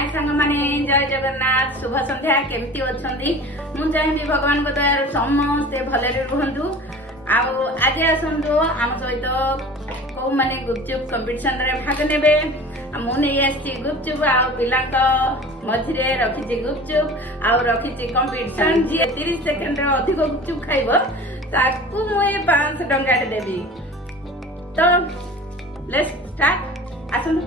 हाय सांग माने जय जगन्नाथ शुभ संध्या केमती अच्छी मुझे चाहिए भगवान को दया समस्ते भले रुहतु आज आसतु आम सहित कौ माने गुपचुप कंपटीशन रे भाग नेबे मुझे गुपचुप पिला मझे रखी गुपचुप रखी कंपटीशन जी 30 सेकेंड अधिक गुपचुप खाइब ताकू मुझे 500 टंका देवी तो लेट्स स्टार्ट आसतु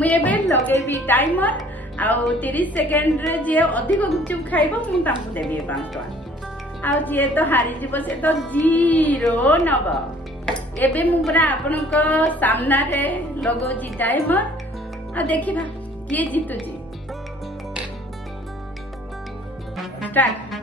मुझे लगेबी टाइमर आउ 30 सेकेंड रे जे अधिक गुपचुप खाइब मुझे देवी 5 टंका आउ जी तो हारी जीव से तो 0 नब एबे मु पूरा आपण सामना रे लगौची टाइमर आ देखिबा किए जीतुची स्टार्ट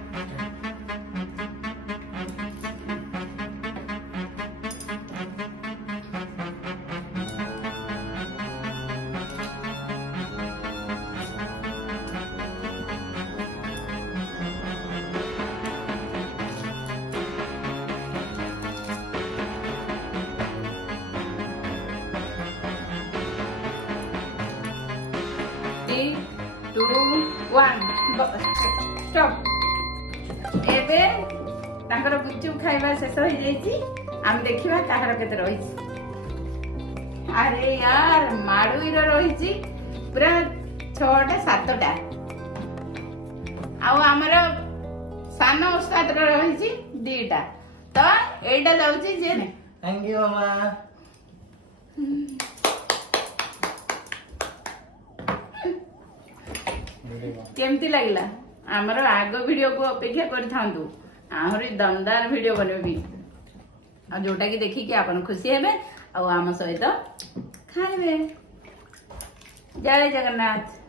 टू वन स्टॉप एबे तांकर गुपचुप खाइबा शेष हो जाइछि हम देखिबा काहर केते रहिछि अरे यार माडुई रो रहिछि पूरा 6टा 7टा आ हमर सानो उस्ताद रो रहिछि 2टा तो एटा जाउछि जे थैंक यू मामा केमती लगला आमर आग वीडियो को अपेक्षा करथांतु आहरी दमदार वीडियो बनबी आ जोटा की देखि कि आपन खुशी हेबे आ आम सहित खाइबे जय जगन्नाथ।